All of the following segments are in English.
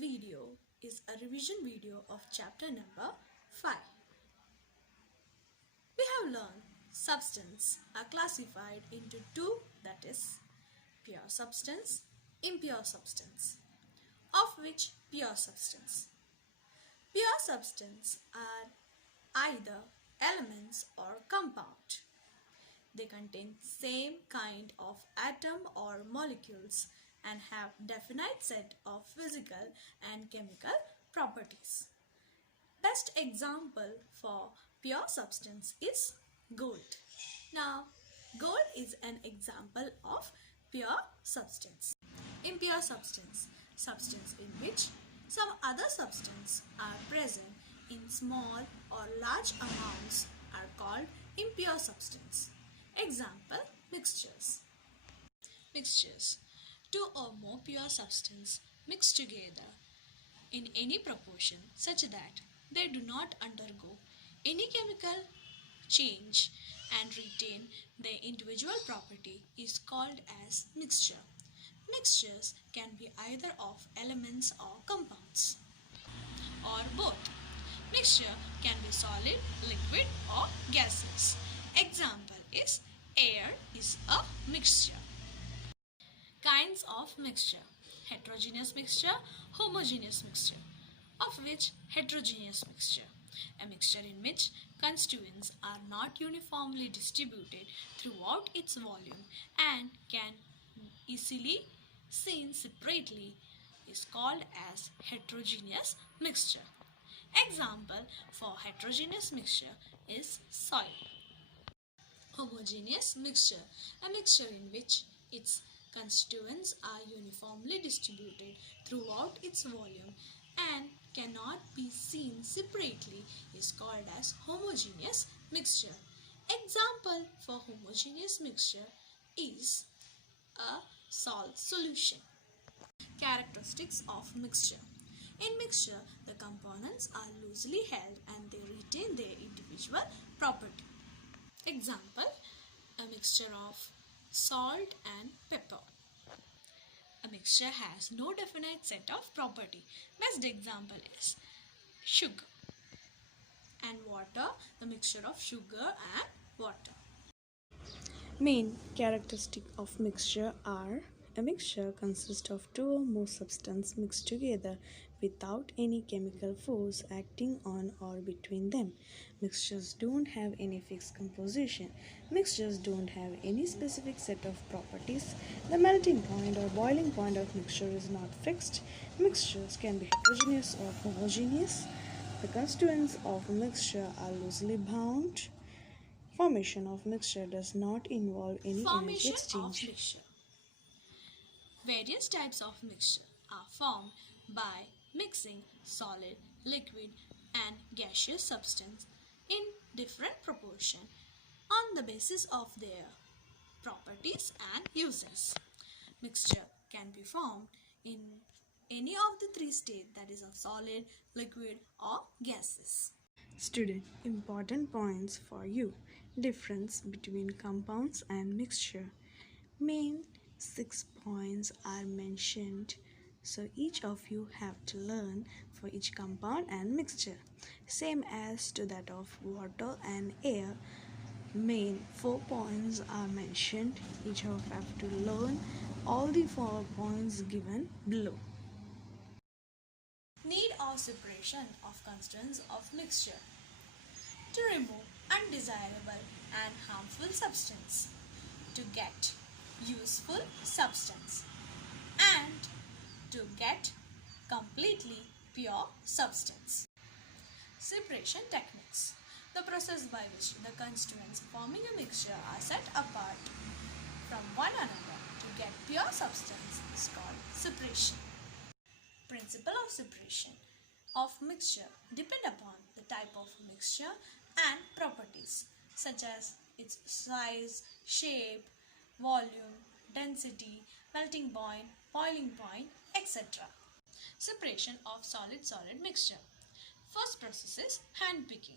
video is a revision video of chapter number 5. We have learned substance are classified into two, that is pure substance, impure substance, of which pure substance. Pure substance are either elements or compound. They contain same kind of atom or molecules and have definite set of physical and chemical properties. Best example for pure substance is gold. Now, gold is an example of pure substance. Impure substance, substance in which some other substance are present in small or large amounts are called impure substance. Example, mixtures. Mixtures. Two or more pure substances mixed together in any proportion such that they do not undergo any chemical change and retain their individual property is called as mixture. Mixtures can be either of elements or compounds or both. Mixture can be solid, liquid or gaseous. Example is air is a mixture. Kinds of mixture: heterogeneous mixture, homogeneous mixture, of which heterogeneous mixture, a mixture in which constituents are not uniformly distributed throughout its volume and can easily seen separately, is called as heterogeneous mixture. Example for heterogeneous mixture is soil. Homogeneous mixture, a mixture in which its constituents are uniformly distributed throughout its volume and cannot be seen separately, is called as homogeneous mixture. Example for homogeneous mixture is a salt solution. Characteristics of mixture. In mixture, the components are loosely held and they retain their individual property. Example, a mixture of salt and pepper. A mixture has no definite set of property. Best example is sugar and water, the mixture of sugar and water. Main characteristic of mixture are: a mixture consists of two or more substances mixed together without any chemical force acting on or between them. Mixtures don't have any fixed composition. Mixtures don't have any specific set of properties. The melting point or boiling point of mixture is not fixed. Mixtures can be heterogeneous or homogeneous. The constituents of a mixture are loosely bound. Formation of mixture does not involve any energy exchange. Of mixture. Various types of mixture are formed by mixing solid, liquid and gaseous substance in different proportion on the basis of their properties and uses. Mixture can be formed in any of the three states, that is of solid, liquid or gases. Student, important points for you. Difference between compounds and mixture. Main 6 points are mentioned, so each of you have to learn for each compound and mixture. Same as to that of water and air. Main 4 points are mentioned. Each of you have to learn all the 4 points given below. Need or separation of constituents of mixture. To remove undesirable and harmful substance, to get useful substance, and to get completely pure substance. Separation techniques. The process by which the constituents forming a mixture are set apart from one another to get pure substance is called separation. Principle of separation of mixture depend upon the type of mixture and properties such as its size, shape, volume, density, melting point, boiling point, etc. Separation of solid-solid mixture. First process is hand picking.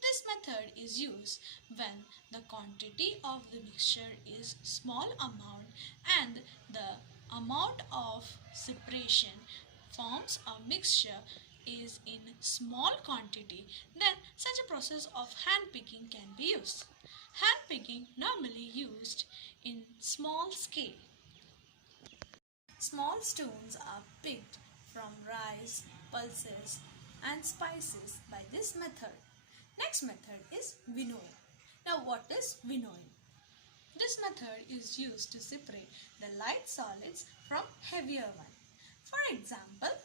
This method is used when the quantity of the mixture is small amount and the amount of separation forms a mixture is in small quantity, then such a process of hand picking can be used. Hand picking normally used in small scale. Small stones are picked from rice, pulses and spices by this method. Next method is winnowing. Now what is winnowing? This method is used to separate the light solids from heavier ones. For example,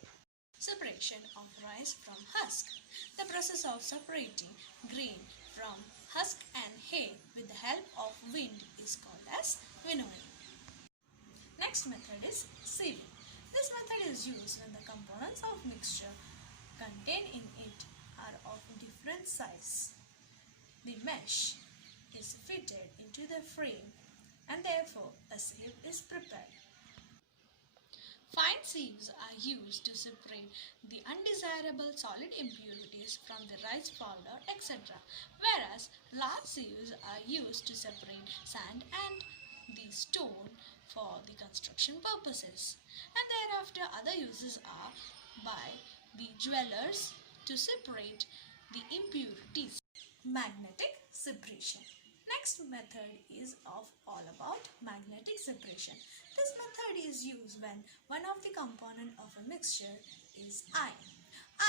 separation of rice from husk. The process of separating grain from husk and hay with the help of wind is called as winnowing. Next method is sieving. This method is used when the components of mixture contained in it are of different size. The mesh is fitted into the frame and therefore a sieve is prepared. Fine sieves are used to separate the undesirable solid impurities from the rice powder, etc., whereas large sieves are used to separate sand and the stone for the construction purposes. And thereafter other uses are by the jewelers to separate the impurities. Magnetic separation. Next method is all about magnetic separation. This method is used when one of the component of a mixture is iron.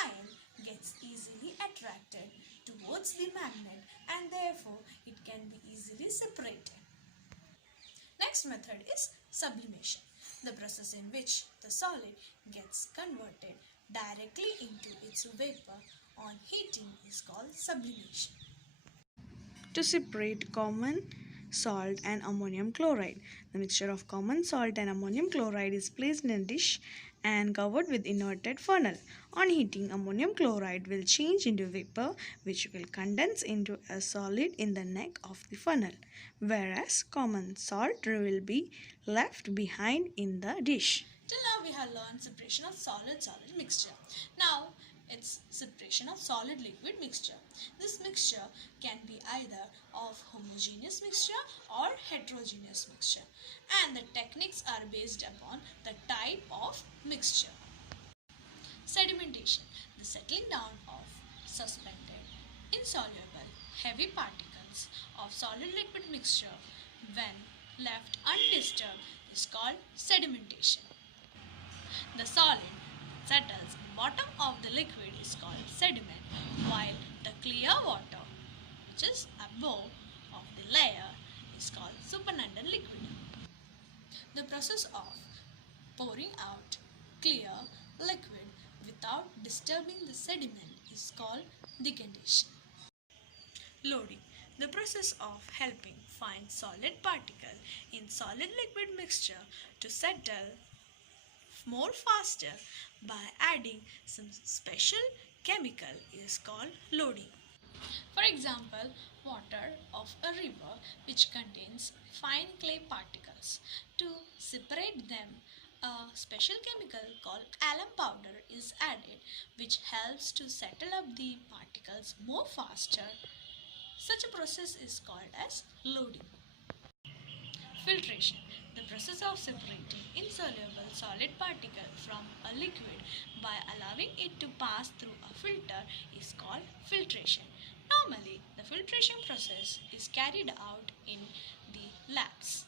Iron gets easily attracted towards the magnet and therefore it can be easily separated. Next method is sublimation, the process in which the solid gets converted directly into its vapor on heating is called sublimation. To separate common salt and ammonium chloride. The mixture of common salt and ammonium chloride is placed in a dish and covered with inverted funnel. On heating, ammonium chloride will change into vapor which will condense into a solid in the neck of the funnel, whereas common salt will be left behind in the dish. Till now we have learned separation of solid-solid mixture. Now it's separation of solid-liquid mixture. This mixture can be either of homogeneous mixture or heterogeneous mixture, and the techniques are based upon the type of mixture. Sedimentation, the settling down of suspended, insoluble, heavy particles of solid-liquid mixture when left undisturbed is called sedimentation. The solid settles bottom of the liquid is called sediment, while the clear water, which is above of the layer, is called supernatant liquid. The process of pouring out clear liquid without disturbing the sediment is called decantation. Loading, the process of helping fine solid particle in solid liquid mixture to settle more faster by adding some special chemical is called loading. For example, water of a river which contains fine clay particles. To separate them, a special chemical called alum powder is added which helps to settle up the particles more faster. Such a process is called as loading. Filtration, the process of separating insoluble solid particle from a liquid by allowing it to pass through a filter is called filtration. Normally, the filtration process is carried out in the labs.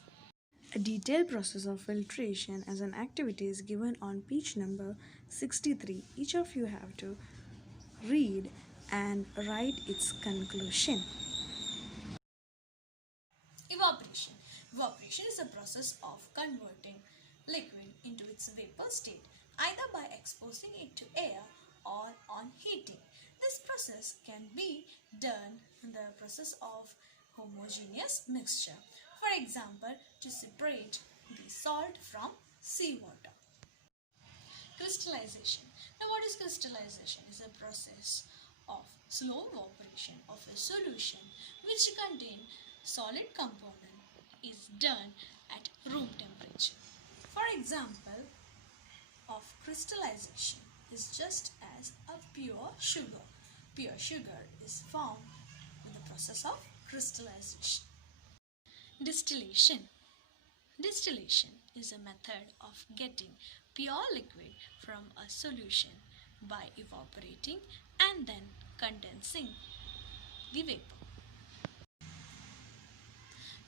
A detailed process of filtration as an activity is given on page number 63. Each of you have to read and write its conclusion. Evaporation. Evaporation is a process of converting liquid into its vapor state, either by exposing it to air or on heating. This process can be done in the process of homogeneous mixture. For example, to separate the salt from seawater. Crystallization. Now what is crystallization? It is a process of slow evaporation of a solution which contains solid component is done at room temperature. For example of crystallization is just as a pure sugar. Pure sugar is formed in the process of crystallization. Distillation. Distillation is a method of getting pure liquid from a solution by evaporating and then condensing the vapor.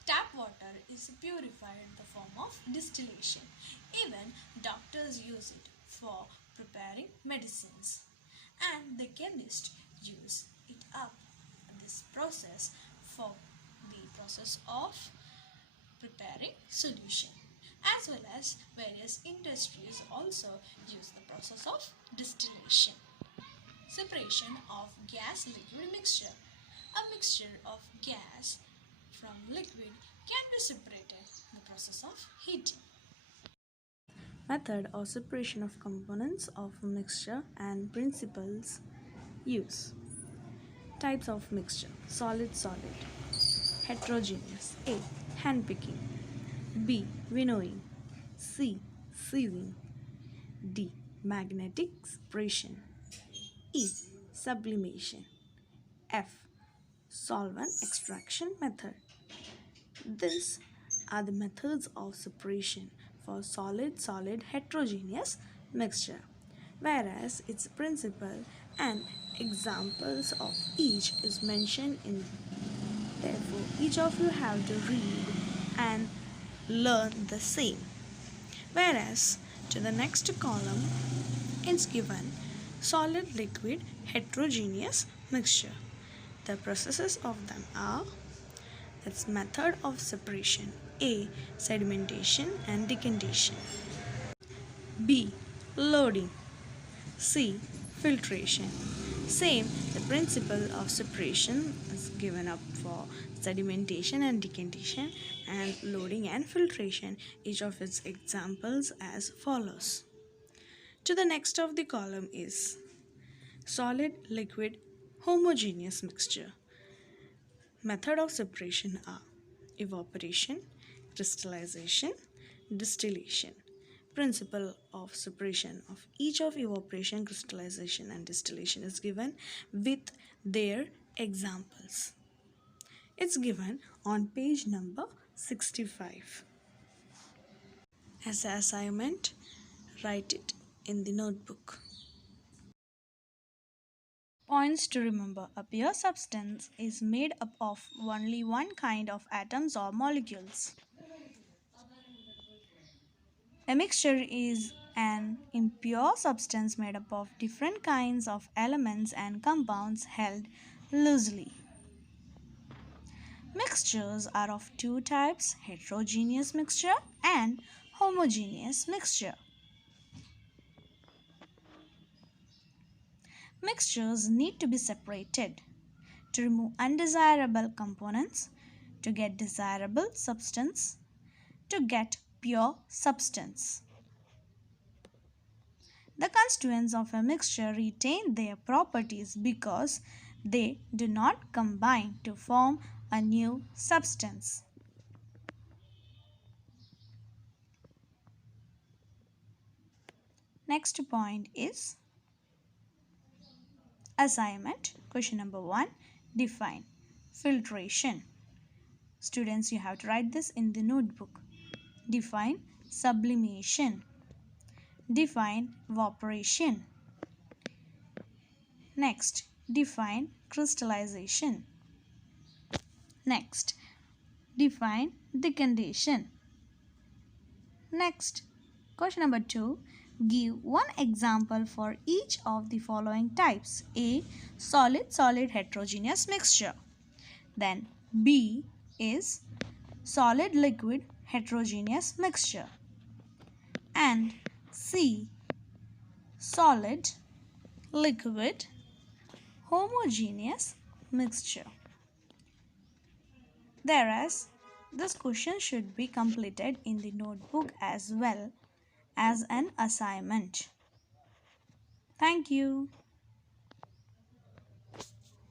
Tap water is purified in the form of distillation. Even doctors use it for preparing medicines, and the chemists use it up this process for the process of preparing solution, as well as various industries also use the process of distillation. Separation of gas liquid mixture. A mixture of gas from liquid can be separated in the process of heating. Method or separation of components of a mixture and principles use. Types of mixture: solid solid, heterogeneous. A. Handpicking. B. Winnowing. C. Sieving. D. Magnetic separation. E. Sublimation. F. Solvent extraction method. These are the methods of separation for solid-solid heterogeneous mixture, whereas its principle and examples of each is mentioned in. Therefore, each of you have to read and learn the same. Whereas to the next column, it's given solid liquid heterogeneous mixture. The processes of them are: its method of separation. A. Sedimentation and decantation. B. Loading. C. Filtration. Same, the principle of separation is given up for sedimentation and decantation, and loading and filtration, each of its examples as follows. To the next of the column is solid liquid homogeneous mixture. Method of separation are evaporation, crystallization, distillation. Principle of separation of each of evaporation, crystallization and distillation is given with their examples. It's given on page number 65. As an assignment, write it in the notebook. Points to remember: a pure substance is made up of only one kind of atoms or molecules. A mixture is an impure substance made up of different kinds of elements and compounds held loosely. Mixtures are of two types: heterogeneous mixture and homogeneous mixture. Mixtures need to be separated to remove undesirable components, to get desirable substance, to get pure substance. The constituents of a mixture retain their properties because they do not combine to form a new substance. Next point is assignment. Question number 1. Define filtration. Students, you have to write this in the notebook. Define sublimation. Define evaporation. Next, define crystallization. Next, define decantation. Next, question number 2. Give one example for each of the following types. A. Solid-solid heterogeneous mixture. Then B is solid-liquid heterogeneous mixture. And C. Solid-liquid homogeneous mixture. Whereas this question should be completed in the notebook as well as an assignment. Thank you.